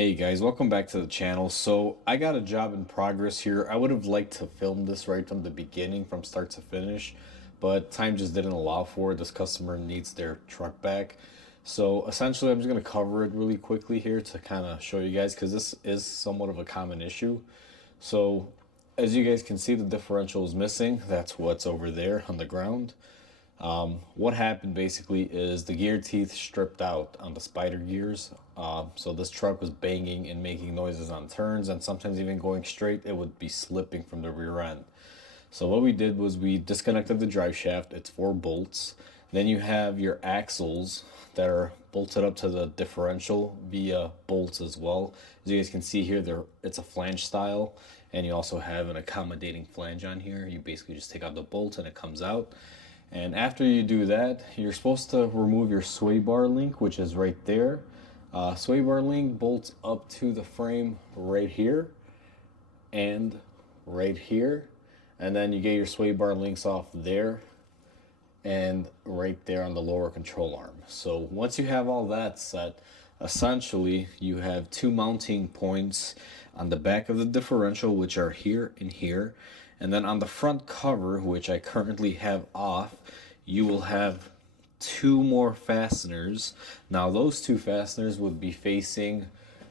Hey guys, welcome back to the channel. So I got a job in progress here. I would have liked to film this right from the beginning, from start to finish, but time just didn't allow for it. This customer needs their truck back. So essentially, I'm just going to cover it really quickly here to kind of show you guys, because this is somewhat of a common issue. So as you guys can see, the differential is missing. That's what's over there on the ground. What happened basically is the gear teeth stripped out on the spider gears. So this truck was banging and making noises on turns, and sometimes even going straight, it would be slipping from the rear end. So what we did was we disconnected the drive shaft. It's 4 bolts. Then you have your axles that are bolted up to the differential via bolts as well. As you guys can see here, it's a flange style, and you also have an accommodating flange on here. You basically just take out the bolt and it comes out. And after you do that, you're supposed to remove your sway bar link, which is right there. Sway bar link bolts up to the frame right here and right here. And then you get your sway bar links off there and right there on the lower control arm. So once you have all that set, essentially you have two mounting points on the back of the differential, which are here and here. And then on the front cover, which I currently have off, you will have two more fasteners. Now those two fasteners would be facing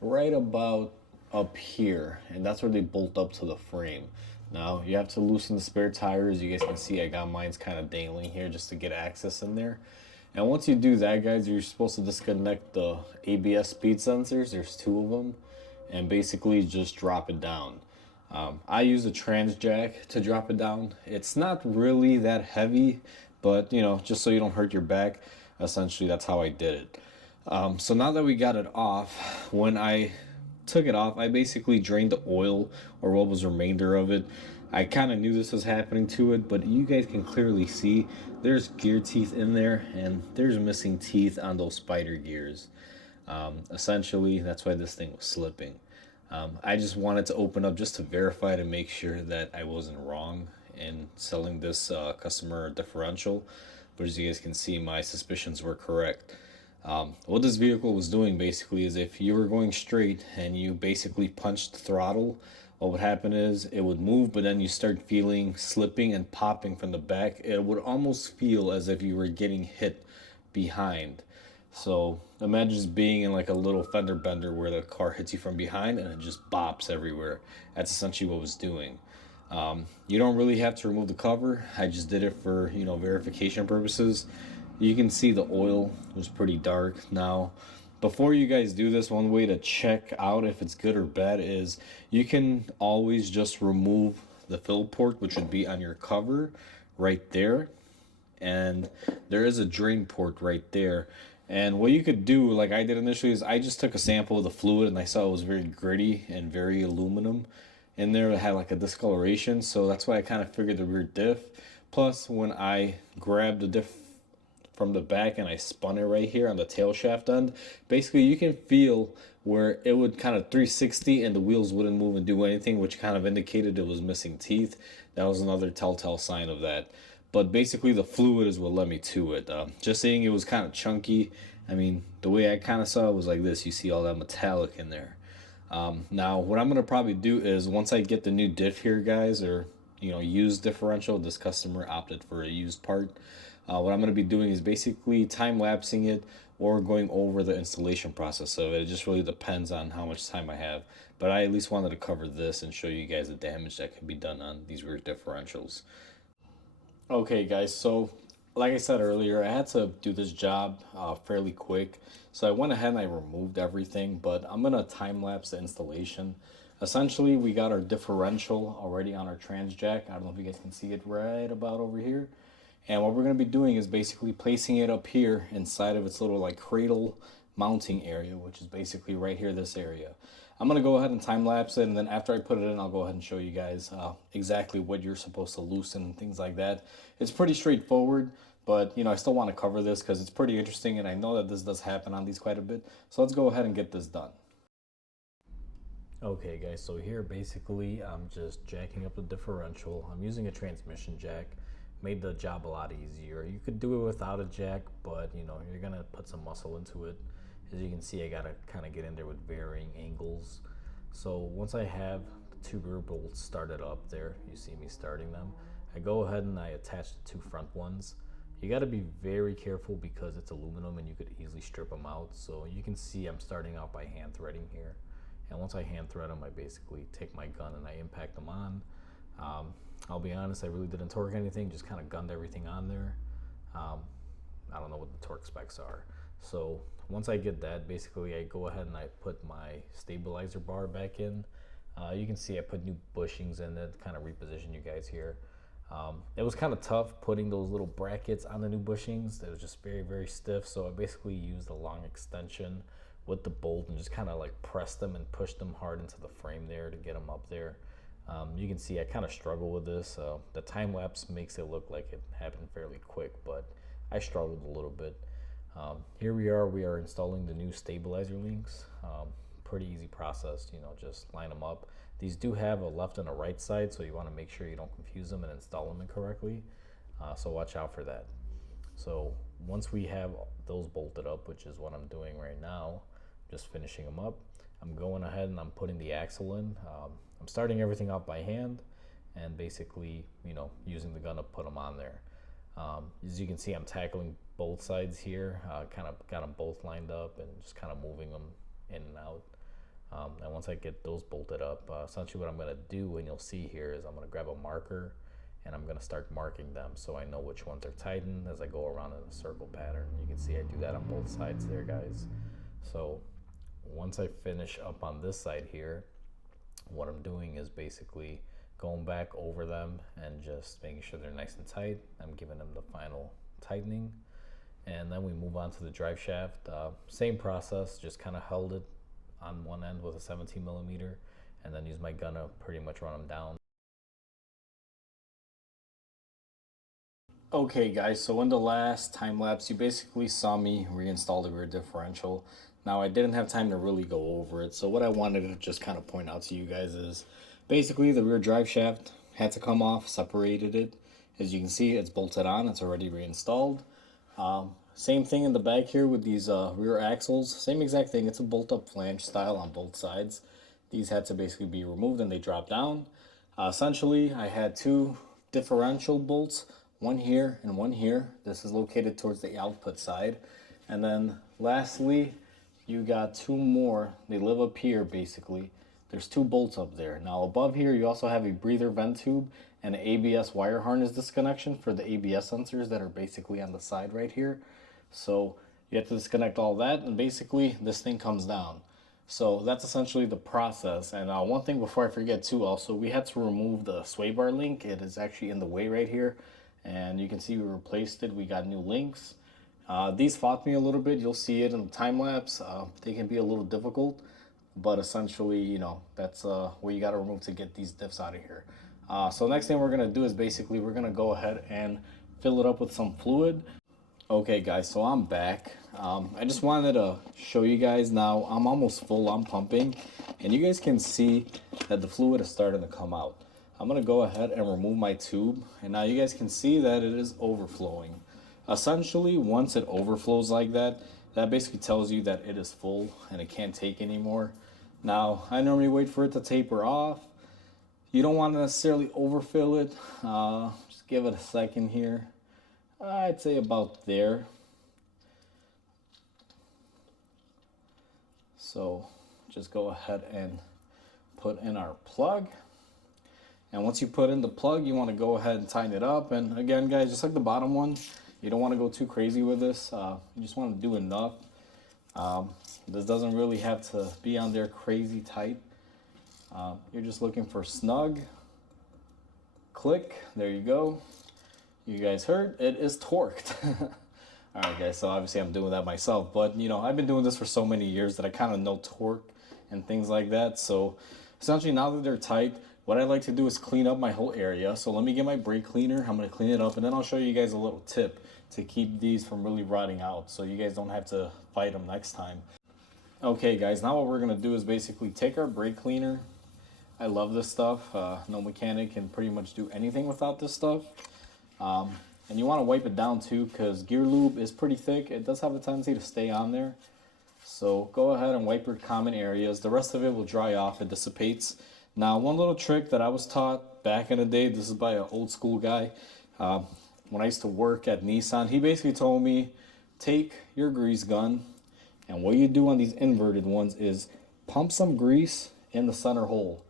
right about up here, and that's where they bolt up to the frame. Now you have to loosen the spare tire. As you guys can see, I got mine's kind of dangling here just to get access in there. And once you do that, guys, you're supposed to disconnect the ABS speed sensors. There's two of them, and basically just drop it down. I use a trans jack to drop it down. It's not really that heavy, but just so you don't hurt your back, essentially that's how I did it. So now that we got it off, when I took it off, I basically drained the oil, or what was remainder of it. I kind of knew this was happening to it, but you guys can clearly see there's gear teeth in there, and there's missing teeth on those spider gears. Essentially, that's why this thing was slipping. I just wanted to open up just to verify, to make sure that I wasn't wrong in selling this customer differential. But as you guys can see, my suspicions were correct. What this vehicle was doing basically is, if you were going straight and you basically punched the throttle, what would happen is it would move, but then you start feeling slipping and popping from the back. It would almost feel as if you were getting hit behind. So imagine just being in like a little fender bender where the car hits you from behind and it just bops everywhere. That's essentially what it was doing. You don't really have to remove the cover. I just did it for verification purposes. You can see the oil was pretty dark. Now, before you guys do this, one way to check out if it's good or bad is you can always just remove the fill port, which would be on your cover right there. And there is a drain port right there. And what you could do, like I did initially, is I just took a sample of the fluid, and I saw it was very gritty and very aluminum in there. It had like a discoloration, so that's why I kind of figured the rear diff. Plus, when I grabbed the diff from the back and I spun it right here on the tail shaft end, basically you can feel where it would kind of 360 and the wheels wouldn't move and do anything, which kind of indicated it was missing teeth. That was another telltale sign of that. But basically the fluid is what led me to it. Just saying, it was kind of chunky. I mean, the way I kind of saw it was like this. You see all that metallic in there. Now, what I'm going to probably do is, once I get the new diff here, guys, or used differential, this customer opted for a used part. What I'm going to be doing is basically time-lapsing it or going over the installation process of it. It just really depends on how much time I have. But I at least wanted to cover this and show you guys the damage that can be done on these rear differentials. Okay, guys, so like I said earlier, I had to do this job fairly quick. So I went ahead and I removed everything, but I'm going to time-lapse the installation. Essentially, we got our differential already on our trans jack. I don't know if you guys can see it right about over here. And what we're going to be doing is basically placing it up here inside of its little like cradle mounting area, which is basically right here, this area. I'm going to go ahead and time lapse it, and then after I put it in, I'll go ahead and show you guys exactly what you're supposed to loosen and things like that. It's pretty straightforward, but I still want to cover this because it's pretty interesting, and I know that this does happen on these quite a bit. So let's go ahead and get this done. Okay guys, so here basically I'm just jacking up the differential. I'm using a transmission jack. Made the job a lot easier. You could do it without a jack, but you're gonna put some muscle into it. As you can see, I gotta kind of get in there with varying angles. So once I have the two rear bolts started up there, you see me starting them, I go ahead and I attach the two front ones. You got to be very careful because it's aluminum and you could easily strip them out. So you can see I'm starting out by hand threading here. And once I hand thread them, I basically take my gun and I impact them on. I'll be honest, I really didn't torque anything, just kind of gunned everything on there. I don't know what the torque specs are. So once I get that, basically I go ahead and I put my stabilizer bar back in. You can see I put new bushings in it, kind of reposition you guys here. It was kind of tough putting those little brackets on the new bushings. It was just very, very stiff. So I basically used a long extension with the bolt and just kind of like pressed them and pushed them hard into the frame there to get them up there. You can see I kind of struggle with this. The time lapse makes it look like it happened fairly quick, but I struggled a little bit. Here we are installing the new stabilizer links. Pretty easy process, you know, just line them up. These do have a left and a right side, so you want to make sure you don't confuse them and install them incorrectly. So watch out for that. So once we have those bolted up, which is what I'm doing right now, just finishing them up, I'm going ahead and I'm putting the axle in. I'm starting everything out by hand and basically, you know, using the gun to put them on there. As you can see, I'm tackling both sides here, kind of got them both lined up and just kind of moving them in and out. And once I get those bolted up, essentially what I'm going to do, and you'll see here, is I'm going to grab a marker and I'm going to start marking them so I know which ones are tightened as I go around in a circle pattern. You can see I do that on both sides there, guys. So once I finish up on this side here, what I'm doing is basically going back over them and just making sure they're nice and tight. I'm giving them the final tightening. And then we move on to the drive shaft. Same process, just kind of held it on one end with a 17 millimeter and then use my gun to pretty much run them down. Okay guys, so in the last time lapse you basically saw me reinstall the rear differential. Now I didn't have time to really go over it, so what I wanted to just kind of point out to you guys is basically the rear drive shaft had to come off, separated it. As you can see, it's bolted on, it's already reinstalled. Same thing in the back here with these rear axles, same exact thing. It's a bolt-up flange style on both sides. These had to basically be removed and they drop down. Essentially, I had two differential bolts, one here and one here. This is located towards the output side. And then lastly, you got two more. They live up here basically. There's two bolts up there. Now above here, you also have a breather vent tube and an ABS wire harness disconnection for the ABS sensors that are basically on the side right here. So you have to disconnect all that and basically this thing comes down. So that's essentially the process. And one thing before I forget too, also we had to remove the sway bar link. It is actually in the way right here. And you can see we replaced it. We got new links. These fought me a little bit. You'll see it in the time lapse. They can be a little difficult, but essentially, you know, that's what you got to remove to get these diffs out of here. So next thing we're going to do is basically we're going to go ahead and fill it up with some fluid. Okay guys, so I'm back. I just wanted to show you guys now. I'm almost full, I'm pumping, and you guys can see that the fluid is starting to come out. I'm gonna go ahead and remove my tube, and now you guys can see that it is overflowing. Essentially, once it overflows like that, that basically tells you that it is full and it can't take anymore. Now, I normally wait for it to taper off. You don't want to necessarily overfill it. Just give it a second here. I'd say about there. So just go ahead and put in our plug. And once you put in the plug, you want to go ahead and tighten it up. And again, guys, just like the bottom one, you don't want to go too crazy with this. You just want to do enough. This doesn't really have to be on there crazy tight. You're just looking for snug. Click. There you go. You guys heard it is torqued. All right, guys, so obviously I'm doing that myself, but you know, I've been doing this for so many years that I kind of know torque and things like that. So essentially now that they're tight, what I like to do is clean up my whole area. So let me get my brake cleaner. I'm going to clean it up and then I'll show you guys a little tip to keep these from really rotting out so you guys don't have to fight them next time. Okay, guys, now what we're going to do is basically take our brake cleaner. I love this stuff. No mechanic can pretty much do anything without this stuff. And you want to wipe it down too because gear lube is pretty thick. It does have a tendency to stay on there. So go ahead and wipe your common areas. The rest of it will dry off, it dissipates. Now, one little trick that I was taught back in the day, this is by an old school guy. Uh, when I used to work at Nissan, he basically told me, take your grease gun, and what you do on these inverted ones is pump some grease in the center hole.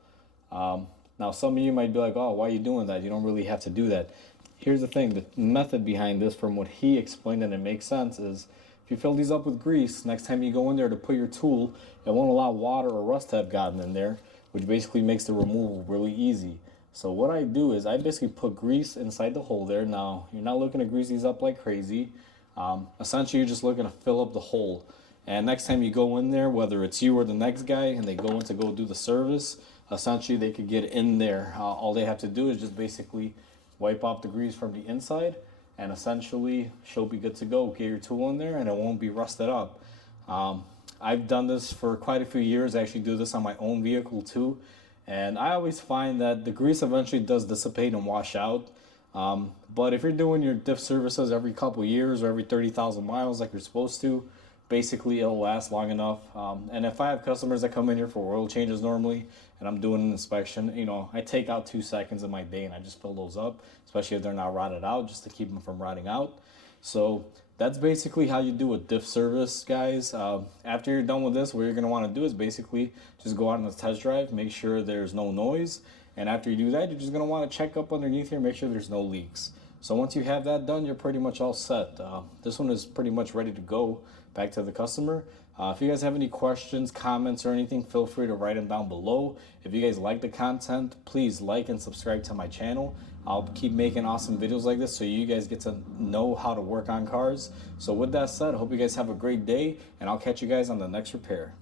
Now, some of you might be like, oh, why are you doing that? You don't really have to do that. Here's the thing, the method behind this, from what he explained, and it makes sense, is if you fill these up with grease, next time you go in there to put your tool, it won't allow water or rust to have gotten in there, which basically makes the removal really easy. So what I do is I basically put grease inside the hole there. Now, you're not looking to grease these up like crazy. Essentially, you're just looking to fill up the hole. And next time you go in there, whether it's you or the next guy, and they go in to go do the service, essentially they could get in there. All they have to do is just basically wipe off the grease from the inside, and essentially she'll be good to go. Get your tool in there and it won't be rusted up. I've done this for quite a few years. I actually do this on my own vehicle too, and I always find that the grease eventually does dissipate and wash out. But if you're doing your diff services every couple years or every 30,000 miles like you're supposed to, basically it'll last long enough. And if I have customers that come in here for oil changes normally, and I'm doing an inspection, you know, I take out 2 seconds of my day and I just fill those up, especially if they're not rotted out, just to keep them from rotting out. So that's basically how you do a diff service, guys. After you're done with this, what you're going to want to do is basically just go out on a test drive, make sure there's no noise, and after you do that, you're just going to want to check up underneath here, make sure there's no leaks. So once you have that done, you're pretty much all set. This one is pretty much ready to go back to the customer. If you guys have any questions, comments, or anything, feel free to write them down below. If you guys like the content, please like and subscribe to my channel. I'll keep making awesome videos like this so you guys get to know how to work on cars. So with that said, I hope you guys have a great day, and I'll catch you guys on the next repair.